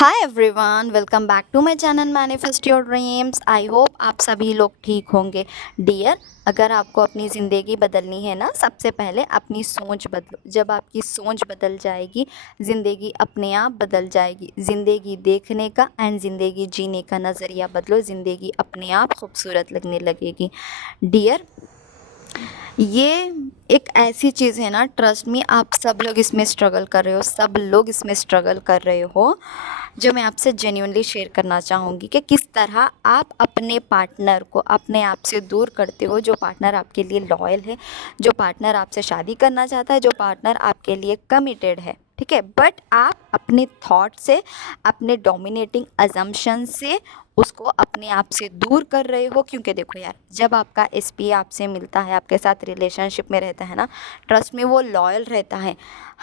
Hi everyone, welcome back to my channel manifest your dreams. I hope आप सभी लोग ठीक होंगे। डियर, अगर आपको अपनी ज़िंदगी बदलनी है ना, सबसे पहले अपनी सोच बदलो। जब आपकी सोच बदल जाएगी, ज़िंदगी अपने आप बदल जाएगी। ज़िंदगी देखने का एंड ज़िंदगी जीने का नज़रिया बदलो, ज़िंदगी अपने आप खूबसूरत लगने लगेगी। डियर, ये एक ऐसी चीज़ है ना, ट्रस्ट मी, आप सब लोग इसमें स्ट्रगल कर रहे हो, सब लोग इसमें स्ट्रगल कर रहे हो। जो मैं आपसे जेन्युइनली शेयर करना चाहूँगी कि किस तरह आप अपने पार्टनर को अपने आप से दूर करते हो। जो पार्टनर आपके लिए लॉयल है, जो पार्टनर आपसे शादी करना चाहता है, जो पार्टनर आपके लिए कमिटेड है, ठीक है, बट आप अपने थॉट से, अपने डोमिनेटिंग अजम्पशन से उसको अपने आप से दूर कर रहे हो। क्योंकि देखो यार, जब आपका एसपी आपसे मिलता है, आपके साथ रिलेशनशिप में रहता है ना, ट्रस्ट में वो लॉयल रहता है।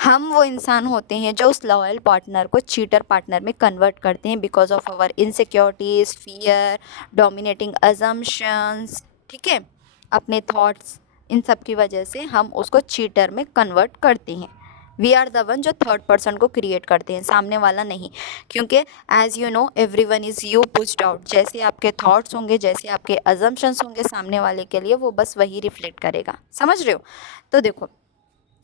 हम वो इंसान होते हैं जो उस लॉयल पार्टनर को चीटर पार्टनर में कन्वर्ट करते हैं because of our insecurities, fear, dominating assumptions, ठीक है, अपने थॉट्स, इन सब की वजह से हम उसको चीटर में कन्वर्ट करते हैं। वी आर द वन जो थर्ड पर्सन को क्रिएट करते हैं, सामने वाला नहीं। क्योंकि as you know, every one is you pushed out. जैसे आपके थॉट्स होंगे, जैसे आपके अजम्पशंस होंगे, सामने वाले के लिए वो बस वही रिफ्लेक्ट करेगा। समझ रहे हो? तो देखो,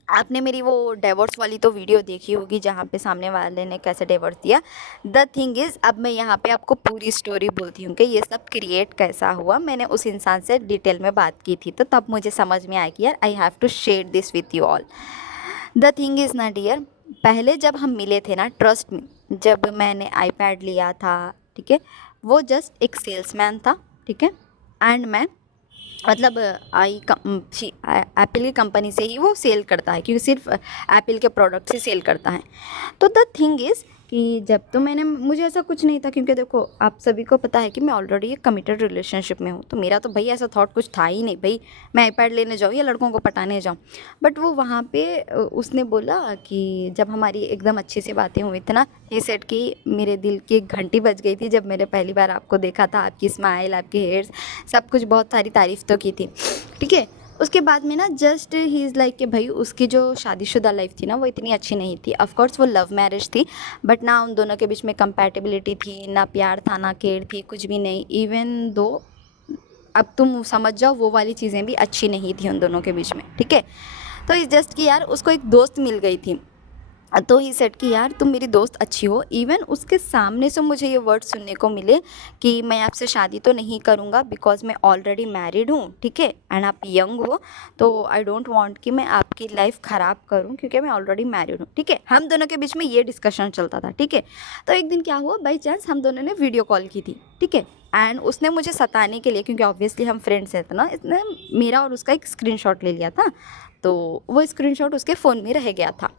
आपने मेरी वो डिवोर्स वाली तो वीडियो देखी होगी जहाँ पे सामने वाले ने कैसे डिवोर्स दिया। द थिंग इज़, अब मैं यहाँ पे आपको पूरी स्टोरी बोलती हूँ कि ये सब क्रिएट कैसा हुआ। मैंने उस इंसान से डिटेल में बात की थी, तो तब मुझे समझ में आया कि यार I have to share this with you all. The thing is ना डियर, पहले जब हम मिले थे ना, ट्रस्ट में, जब मैंने आईपैड लिया था, ठीक है, वो जस्ट एक सेल्समैन था, ठीक है, एंड मैं, मतलब एप्पल की कंपनी से ही वो सेल करता है, क्योंकि सिर्फ एप्पल के प्रोडक्ट से सेल करता है। तो द थिंग इज़ कि जब तो मुझे ऐसा कुछ नहीं था, क्योंकि देखो आप सभी को पता है कि मैं ऑलरेडी एक कमिटेड रिलेशनशिप में हूँ। तो मेरा तो भाई ऐसा थॉट कुछ था ही नहीं भाई मैं आईपैड लेने जाऊँ या लड़कों को पटाने जाऊँ। बट वो वहाँ पे उसने बोला कि जब हमारी एकदम अच्छी सी बातें हुई थी ना, ये सेट की मेरे दिल की एक घंटी बज गई थी जब मैंने पहली बार आपको देखा था। आपकी स्माइल, आपके हेयर्स, सब कुछ, बहुत सारी तारीफ़ तो की थी, ठीक है। उसके बाद में ना जस्ट ही इज़ लाइक कि भाई उसकी जो शादीशुदा लाइफ थी ना, वो इतनी अच्छी नहीं थी। ऑफ कोर्स वो लव मैरिज थी, बट ना उन दोनों के बीच में कंपैटिबिलिटी थी, ना प्यार था, ना केयर थी, कुछ भी नहीं। इवन दो, अब तुम समझ जाओ, वो वाली चीज़ें भी अच्छी नहीं थी उन दोनों के बीच में, ठीक है। तो इस जस्ट कि यार उसको एक दोस्त मिल गई थी, तो ही सेट कि यार तुम मेरी दोस्त अच्छी हो। इवन उसके सामने से मुझे ये वर्ड सुनने को मिले कि मैं आपसे शादी तो नहीं करूँगा बिकॉज मैं ऑलरेडी मैरिड हूँ, ठीक है, एंड आप यंग हो, तो आई डोंट वांट कि मैं आपकी लाइफ ख़राब करूँ क्योंकि मैं ऑलरेडी मैरिड हूँ, ठीक है। हम दोनों के बीच में ये डिस्कशन चलता था, ठीक है। तो एक दिन क्या हुआ, बाई चांस हम दोनों ने वीडियो कॉल की थी, ठीक है, एंड उसने मुझे सताने के लिए, क्योंकि ऑब्वियसली हम फ्रेंड्स हैं, तो ना इसने मेरा और उसका एक स्क्रीनशॉट ले लिया था। तो वो स्क्रीनशॉट उसके फ़ोन में रह गया था।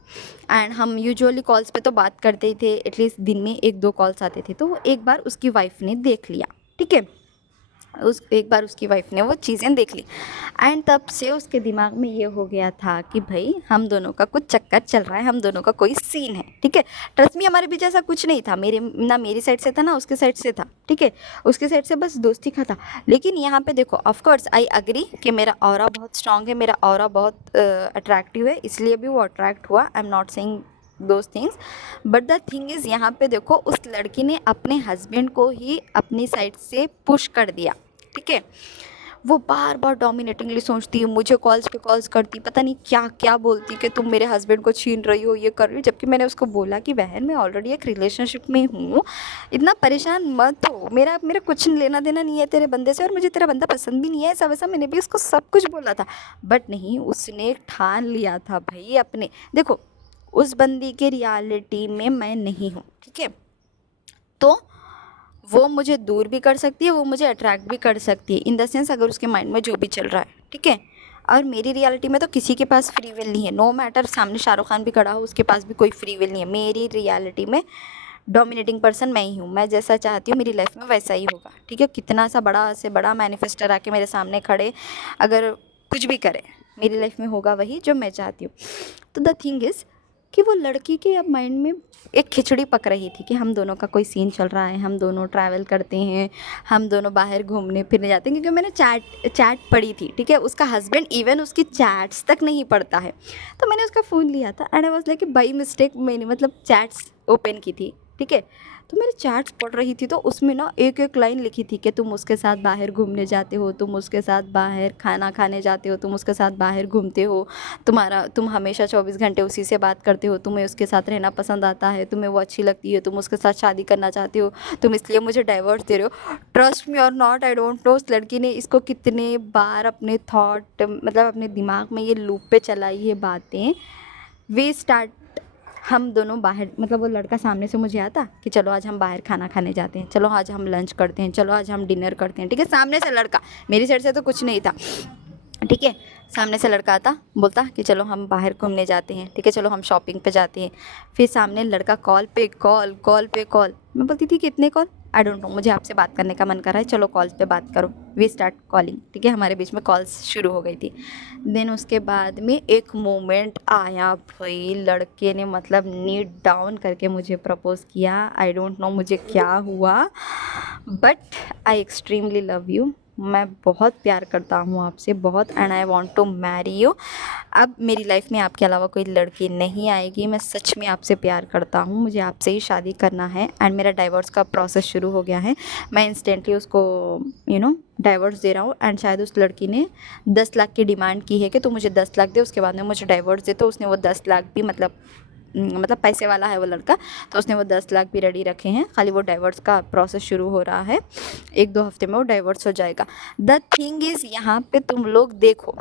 एंड हम यूजुअली कॉल्स पे तो बात करते ही थे, एटलीस्ट दिन में एक दो कॉल्स आते थे। तो वो एक बार उसकी वाइफ ने देख लिया, ठीक है, एक बार उसकी वाइफ ने वो चीज़ें देख ली, एंड तब से उसके दिमाग में ये हो गया था कि भाई हम दोनों का कुछ चक्कर चल रहा है, हम दोनों का कोई सीन है, ठीक है। ट्रस्ट मी, हमारे बीच ऐसा कुछ नहीं था, मेरी साइड से था ना उसके साइड से था, ठीक है। उसके साइड से बस दोस्ती का था। लेकिन यहाँ पे देखो, ऑफ कोर्स आई अग्री कि मेरा ऑरा बहुत स्ट्रांग है, मेरा ऑरा बहुत अट्रैक्टिव है, इसलिए भी वो अट्रैक्ट हुआ। I am not saying those things, but the thing is, यहाँ पे देखो उस लड़की ने अपने हस्बैंड को ही अपनी साइड से पुश कर दिया, ठीक है। वो बार बार डोमिनेटिंगली सोचती है, मुझे कॉल्स पे कॉल्स करती, पता नहीं क्या क्या बोलती कि तुम मेरे हस्बैंड को छीन रही हो, ये कर रही हो। जबकि मैंने उसको बोला कि बहन, मैं ऑलरेडी एक रिलेशनशिप में हूँ, इतना परेशान मत हो, मेरा मेरा कुछ लेना देना नहीं है तेरे बंदे से, और मुझे तेरा बंदा पसंद भी नहीं है, ऐसा वैसा मैंने भी उसको सब कुछ बोला था। बट नहीं, उसने ठान लिया था भाई अपने, देखो उस बंदी के रियलिटी में मैं नहीं हूँ, ठीक है। तो वो मुझे दूर भी कर सकती है, वो मुझे अट्रैक्ट भी कर सकती है, इन द सेंस अगर उसके माइंड में जो भी चल रहा है, ठीक है। और मेरी रियलिटी में तो किसी के पास फ्री विल नहीं है, नो मैटर सामने शाहरुख खान भी खड़ा हो, उसके पास भी कोई फ्री विल नहीं है। मेरी रियलिटी में डोमिनेटिंग पर्सन मैं ही हूँ, मैं जैसा चाहती हूँ मेरी लाइफ में वैसा ही होगा, ठीक है। कितना सा बड़ा से बड़ा मैनिफेस्टर आके मेरे सामने खड़े, अगर कुछ भी करे, मेरी लाइफ में होगा वही जो मैं चाहती हूँ। तो द थिंग इज़ कि वो लड़की के अब माइंड में एक खिचड़ी पक रही थी कि हम दोनों का कोई सीन चल रहा है, हम दोनों ट्रैवल करते हैं, हम दोनों बाहर घूमने फिरने जाते हैं। क्योंकि मैंने चैट पढ़ी थी, ठीक है, उसका हस्बैंड इवन उसकी चैट्स तक नहीं पढ़ता है। तो मैंने उसका फ़ोन लिया था, and I was like by mistake मैंने, मतलब चैट्स ओपन की थी, ठीक है। तो मेरी चैट्स पढ़ रही थी तो उसमें ना एक एक लाइन लिखी थी कि तुम उसके साथ बाहर घूमने जाते हो, तुम उसके साथ बाहर खाना खाने जाते हो, तुम उसके साथ बाहर घूमते हो, तुम हमेशा 24 घंटे उसी से बात करते हो, तुम्हें उसके साथ रहना पसंद आता है, तुम्हें वो अच्छी लगती है, तुम उसके साथ शादी करना चाहते हो, तुम इसलिए मुझे डाइवोर्स दे रहे हो। ट्रस्ट मी और नॉट, आई डोंट नो उस लड़की ने इसको कितने बार अपने थॉट मतलब अपने दिमाग में ये लूप पे चलाई है बातें। वी स्टार्ट हम दोनों बाहर, मतलब वो लड़का सामने से मुझे आता कि चलो आज हम बाहर खाना खाने जाते हैं, चलो आज हम लंच करते हैं, चलो आज हम डिनर करते हैं, ठीक है। सामने से लड़का, मेरी साइड से तो कुछ नहीं था, ठीक है। सामने से लड़का आता, बोलता कि चलो हम बाहर घूमने जाते हैं, ठीक है, चलो हम शॉपिंग पे जाते हैं। फिर सामने लड़का कॉल पे कॉल, कॉल पे कॉल। मैं बोलती थी कितने कॉल, आई डोंट नो, मुझे आपसे बात करने का मन कर रहा है, चलो कॉल्स पे बात करो। वी स्टार्ट कॉलिंग, ठीक है, हमारे बीच में कॉल्स शुरू हो गई थी। देन उसके बाद में एक मोमेंट आया भाई, लड़के ने मतलब नीट डाउन करके मुझे प्रपोज किया। आई डोंट नो मुझे क्या हुआ, but I extremely love you. मैं बहुत प्यार करता हूँ आपसे, बहुत, and I want to marry you. अब मेरी लाइफ में आपके अलावा कोई लड़की नहीं आएगी, मैं सच में आपसे प्यार करता हूँ, मुझे आपसे ही शादी करना है। एंड मेरा डाइवोर्स का प्रोसेस शुरू हो गया है, मैं इंस्टेंटली उसको डाइवोर्स दे रहा हूँ। एंड शायद उस लड़की ने 10 लाख की डिमांड की है कि तू मुझे 10 लाख दे, उसके बाद में मुझे डाइवोर्स दे। तो उसने वो 10 लाख भी मतलब पैसे वाला है वो लड़का, तो उसने वो 10 लाख भी रेडी रखे हैं, खाली वो डाइवोर्स का प्रोसेस शुरू हो रहा है, 1-2 हफ्ते में वो डाइवोर्स हो जाएगा। द थिंग इज़, यहाँ पे तुम लोग देखो,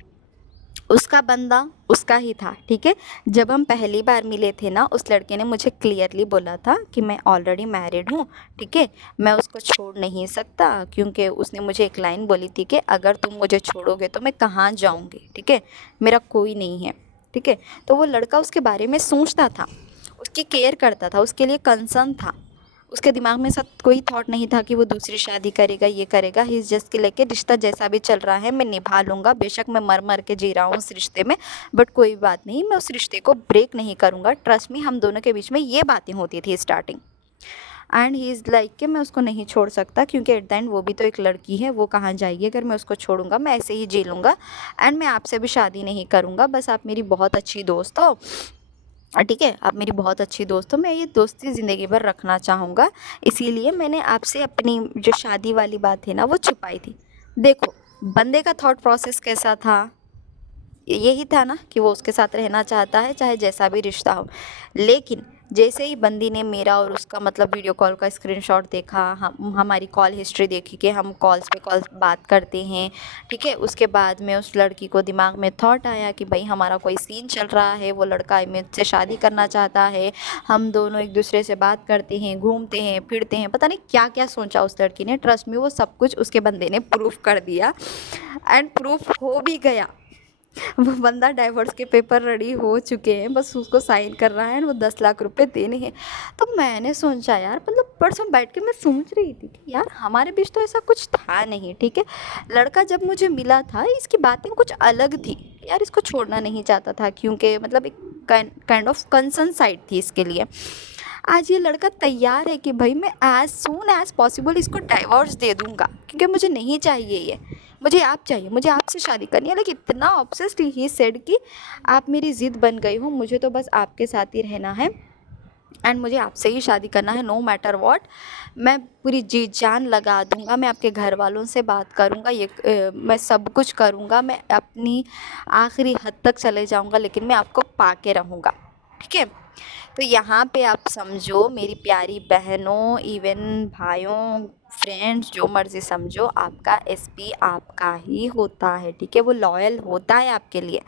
उसका बंदा उसका ही था, ठीक है। जब हम पहली बार मिले थे ना, उस लड़के ने मुझे क्लियरली बोला था कि मैं ऑलरेडी मैरिड हूँ, ठीक है, मैं उसको छोड़ नहीं सकता, क्योंकि उसने मुझे एक लाइन बोली थी कि अगर तुम मुझे छोड़ोगे तो मैं कहाँ जाऊँगी, ठीक है, मेरा कोई नहीं है, ठीक है। तो वो लड़का उसके बारे में सोचता था, उसकी केयर करता था, उसके लिए कंसर्न था, उसके दिमाग में सब कोई थॉट नहीं था कि वो दूसरी शादी करेगा, ये करेगा। ही इज़ जस्ट कि लेके रिश्ता जैसा भी चल रहा है मैं निभा लूँगा, बेशक मैं मर मर के जी रहा हूँ उस रिश्ते में, बट कोई बात नहीं, मैं उस रिश्ते को ब्रेक नहीं करूँगा। ट्रस्ट मी, हम दोनों के बीच में ये बातें होती थी starting. And he is like कि मैं उसको नहीं छोड़ सकता, क्योंकि एट द एंड वो भी तो एक लड़की है, वो कहाँ जाएगी अगर मैं उसको छोड़ूंगा, मैं ऐसे ही जी लूँगा। एंड मैं आपसे भी शादी नहीं करूँगा, बस आप मेरी बहुत अच्छी दोस्त हो, ठीक है, आप मेरी बहुत अच्छी दोस्त हो, मैं ये दोस्ती ज़िंदगी भर रखना चाहूँगा, इसीलिए मैंने आपसे अपनी जो शादी वाली बात है ना वो छुपाई थी। देखो, बंदे का थॉट प्रोसेस कैसा था, यही था ना कि वो उसके साथ रहना चाहता है चाहे जैसा भी रिश्ता हो। लेकिन जैसे ही बंदी ने मेरा और उसका मतलब वीडियो कॉल का स्क्रीनशॉट देखा, हम हमारी कॉल हिस्ट्री देखी कि हम कॉल्स पे कॉल्स बात करते हैं, ठीक है, उसके बाद में उस लड़की को दिमाग में थॉट आया कि भाई हमारा कोई सीन चल रहा है, वो लड़का मुझसे शादी करना चाहता है, हम दोनों एक दूसरे से बात करते हैं, घूमते हैं, फिरते हैं, पता नहीं क्या क्या सोचा उस लड़की ने। ट्रस्ट में वो सब कुछ उसके बंदे ने प्रूफ कर दिया, एंड प्रूफ हो भी गया। वो बंदा डाइवोर्स के पेपर रेडी हो चुके हैं, बस उसको साइन कर रहा है, और वो 10 लाख रुपए देने हैं। तो मैंने सोचा यार, मतलब परसों बैठ के मैं सोच रही थी कि यार हमारे बीच तो ऐसा कुछ था नहीं, ठीक है। लड़का जब मुझे मिला था, इसकी बातें कुछ अलग थी यार, इसको छोड़ना नहीं चाहता था, क्योंकि मतलब एक काइंड ऑफ कंसर्न साइड थी इसके लिए। आज ये लड़का तैयार है कि भाई मैं एज सून एज पॉसिबल इसको डाइवोर्स दे दूँगा, क्योंकि मुझे नहीं चाहिए ये, मुझे आप चाहिए, मुझे आपसे शादी करनी है। लेकिन इतना ऑब्सेस्ड ही सेड कि आप मेरी ज़िद बन गई हो, मुझे तो बस आपके साथ ही रहना है, एंड मुझे आपसे ही शादी करना है, नो मैटर व्हाट। मैं पूरी जी जान लगा दूंगा, मैं आपके घर वालों से बात करूंगा, मैं सब कुछ करूंगा, मैं अपनी आखिरी हद तक चले जाऊंगा, लेकिन मैं आपको पाके रहूंगा, ठीक है। तो यहाँ पे आप समझो मेरी प्यारी बहनों, इवन भाइयों, फ्रेंड्स, जो मर्ज़ी समझो, आपका एसपी आपका ही होता है, ठीक है। वो लॉयल होता है आपके लिए,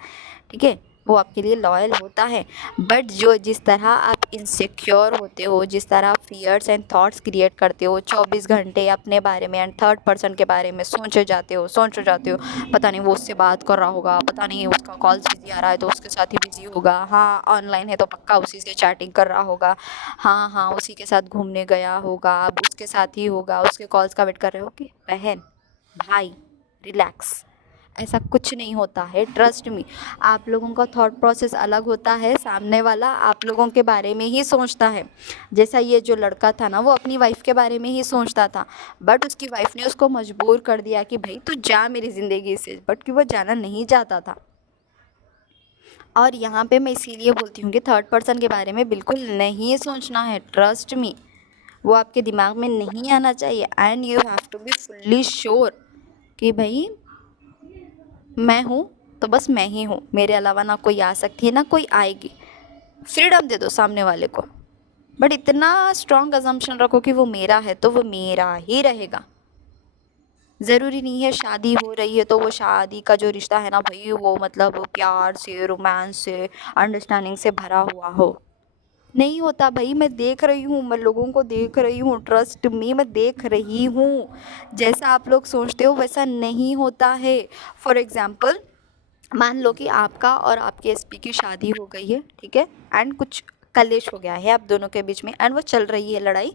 ठीक है, वो आपके लिए लॉयल होता है। बट जो जिस तरह आप इनसिक्योर होते हो, जिस तरह फियर्स एंड थॉट्स क्रिएट करते हो, 24 घंटे अपने बारे में एंड थर्ड पर्सन के बारे में सोचे जाते हो, पता नहीं वो उससे बात कर रहा होगा, पता नहीं उसका कॉल्स बिजी आ रहा है तो उसके साथ ही बिजी होगा, हाँ ऑनलाइन है तो पक्का उसी से चैटिंग कर रहा होगा, हाँ हाँ उसी के साथ घूमने गया होगा, अब उसके साथ ही होगा, उसके कॉल्स का वेट कर रहे हो कि बहन भाई रिलैक्स, ऐसा कुछ नहीं होता है। ट्रस्ट मी, आप लोगों का थॉट प्रोसेस अलग होता है, सामने वाला आप लोगों के बारे में ही सोचता है। जैसा ये जो लड़का था ना, वो अपनी वाइफ के बारे में ही सोचता था, बट उसकी वाइफ ने उसको मजबूर कर दिया कि भाई तू जा मेरी ज़िंदगी से, बट कि वो जाना नहीं चाहता था। और यहाँ पे मैं इसीलिए बोलती हूँ कि थर्ड पर्सन के बारे में बिल्कुल नहीं सोचना है, ट्रस्ट मी। वो आपके दिमाग में नहीं आना चाहिए। And you have to be fully sure कि भाई मैं हूँ तो बस मैं ही हूँ, मेरे अलावा ना कोई आ सकती है ना कोई आएगी। फ्रीडम दे दो सामने वाले को, बट इतना स्ट्रॉन्ग अजम्पशन रखो कि वो मेरा है तो वो मेरा ही रहेगा। ज़रूरी नहीं है शादी हो रही है तो वो शादी का जो रिश्ता है ना भाई वो मतलब प्यार से, रोमांस से, अंडरस्टैंडिंग से भरा हुआ हो। नहीं होता भाई, मैं देख रही हूँ, मैं लोगों को देख रही हूँ, ट्रस्ट मी, मैं देख रही हूँ। जैसा आप लोग सोचते हो वैसा नहीं होता है। फॉर एग्ज़ाम्पल, मान लो कि आपका और आपके एसपी की शादी हो गई है, ठीक है, एंड कुछ कलेश हो गया है आप दोनों के बीच में, एंड वो चल रही है लड़ाई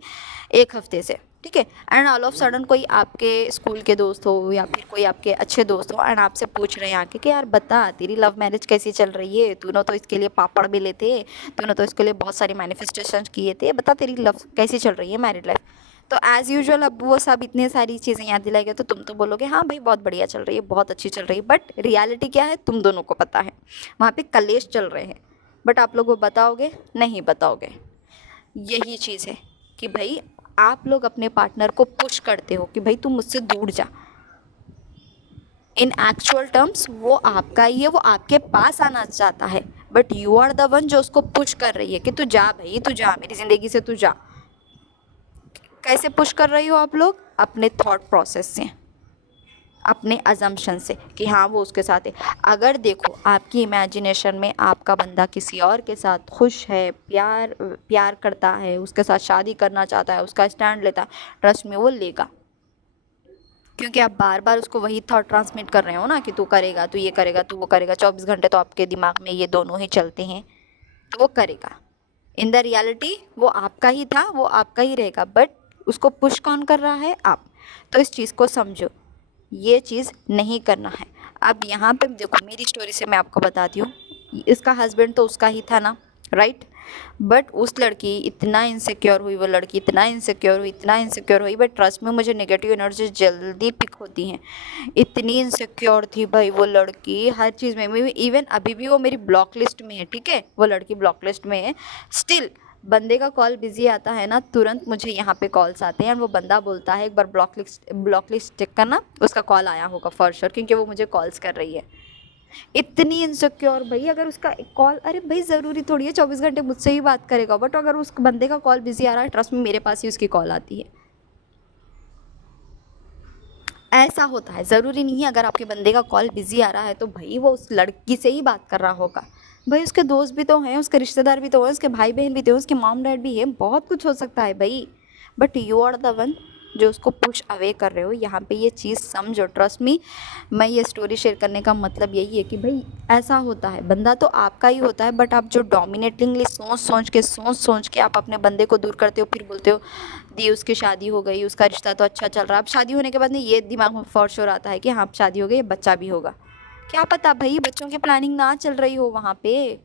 1 हफ्ते से, ठीक है। एंड ऑल ऑफ सडन कोई आपके स्कूल के दोस्त हो या फिर कोई आपके अच्छे दोस्त हो एंड आपसे पूछ रहे हैं आके कि यार बता तेरी लव मैरिज कैसी चल रही है, तूने तो इसके लिए पापड़ बेले थे, तूने तो इसके लिए बहुत सारे मैनिफेस्टेशन किए थे, बता तेरी लव कैसी चल रही है, मैरिड लाइफ। तो एज़ यूजुअल अब वो सब इतने सारी चीज़ें याद दिलाएंगे तो तुम तो बोलोगे हाँ भाई बहुत बढ़िया चल रही है, बहुत अच्छी चल रही है, बट रियलिटी क्या है तुम दोनों को पता है, वहाँ पे कलेश चल रहे हैं, बट आप लोग वो बताओगे नहीं बताओगे। यही चीज़ है कि भाई आप लोग अपने पार्टनर को पुश करते हो कि भाई तू मुझसे दूर जा। इन एक्चुअल टर्म्स वो आपका ही है, वो आपके पास आना चाहता है, but you are the one जो उसको पुश कर रही है कि तू जा भाई, तू जा मेरी ज़िंदगी से, तू जा। कैसे पुश कर रही हो आप लोग? अपने थॉट प्रोसेस से, अपने अजम्पशन से कि हाँ वो उसके साथ है। अगर देखो आपकी इमेजिनेशन में आपका बंदा किसी और के साथ खुश है, प्यार करता है, उसके साथ शादी करना चाहता है, उसका स्टैंड लेता है, ट्रस्ट में वो लेगा, क्योंकि आप बार बार उसको वही थॉट ट्रांसमिट कर रहे हो ना कि तू करेगा, तू ये करेगा, तू वो करेगा, 24 घंटे तो आपके दिमाग में ये दोनों ही चलते हैं, तो वो करेगा। इन द रियलिटी वो आपका ही था, वो आपका ही रहेगा, बट उसको पुश कौन कर रहा है? आप। तो इस चीज़ को समझो, ये चीज़ नहीं करना है। अब यहाँ पे देखो मेरी स्टोरी से मैं आपको बताती हूँ, इसका हस्बैंड तो उसका ही था ना, राइट, बट उस लड़की इतना इनसिक्योर हुई, वो लड़की इतना इनसिक्योर हुई, इतना इनसिक्योर हुई, बट ट्रस्ट में मुझे नेगेटिव एनर्जी जल्दी पिक होती हैं। इतनी इनसिक्योर थी भाई वो लड़की हर चीज़ में, इवन अभी भी वो मेरी ब्लॉक लिस्ट में है, ठीक है, वो लड़की ब्लॉक लिस्ट में है स्टिल। बंदे का कॉल बिजी आता है ना, तुरंत मुझे यहाँ पे कॉल्स आते हैं, और वो बंदा बोलता है एक बार ब्लॉक लिस्ट चेक करना, उसका कॉल आया होगा फॉर श्योर, क्योंकि वो मुझे कॉल्स कर रही है। इतनी इनसिक्योर भाई, अगर उसका कॉल, अरे भाई ज़रूरी थोड़ी है 24 घंटे मुझसे ही बात करेगा, बट अगर उस बंदे का कॉल बिजी आ रहा है, ट्रस्ट में मेरे पास ही उसकी कॉल आती है। ऐसा होता है, ज़रूरी नहीं है अगर आपके बंदे का कॉल बिजी आ रहा है तो भाई वो उस लड़की से ही बात कर रहा होगा। भाई उसके दोस्त भी तो हैं, उसके रिश्तेदार भी तो हैं, उसके भाई बहन भी तो हैं, उसके मॉम डैड भी हैं, बहुत कुछ हो सकता है भाई, but you are the one जो उसको पुश अवे कर रहे हो। यहाँ पे ये चीज़ समझो, ट्रस्ट मी। मैं ये स्टोरी शेयर करने का मतलब यही है कि भाई ऐसा होता है, बंदा तो आपका ही होता है, बट आप जो डोमिनेटिंगली सोच सोच के आप अपने बंदे को दूर करते हो, फिर बोलते हो दी उसकी शादी हो गई, उसका रिश्ता तो अच्छा चल रहा है। अब शादी होने के बाद में ये दिमाग में फॉर श्योर आता है कि हाँ अब शादी हो गई, बच्चा भी होगा। क्या पता भाई बच्चों की प्लानिंग ना चल रही हो वहाँ पे,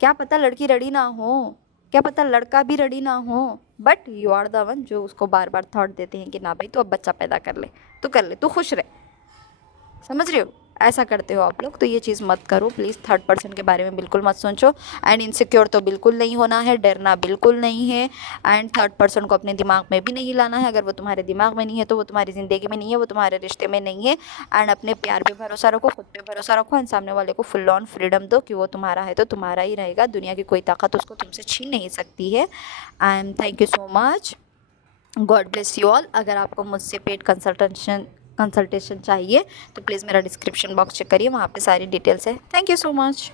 क्या पता लड़की रेडी ना हो, क्या पता लड़का भी रेडी ना हो, but you are the one जो उसको बार बार थॉट देते हैं कि ना भाई तू अब बच्चा पैदा कर ले, तू कर ले, तू खुश रहे। समझ रहे हो? ऐसा करते हो आप लोग, तो ये चीज़ मत करो प्लीज़। थर्ड पर्सन के बारे में बिल्कुल मत सोचो, एंड इनसिक्योर तो बिल्कुल नहीं होना है, डरना बिल्कुल नहीं है, एंड थर्ड पर्सन को अपने दिमाग में भी नहीं लाना है। अगर वो तुम्हारे दिमाग में नहीं है तो वो तुम्हारी ज़िंदगी में नहीं है, वो तुम्हारे रिश्ते में नहीं है। एंड अपने प्यार पे भरोसा रखो, खुद पे भरोसा रखो, एंड सामने वाले को फुल ऑन फ्रीडम दो कि वो तुम्हारा है तो तुम्हारा ही रहेगा, दुनिया की कोई ताकत उसको तुमसे छीन नहीं सकती है। And thank you so much, God bless you all. अगर आपको मुझसे पेड कंसल्टेशन चाहिए तो प्लीज़ मेरा डिस्क्रिप्शन बॉक्स चेक करिए, वहाँ पे सारी डिटेल्स है। Thank you so much.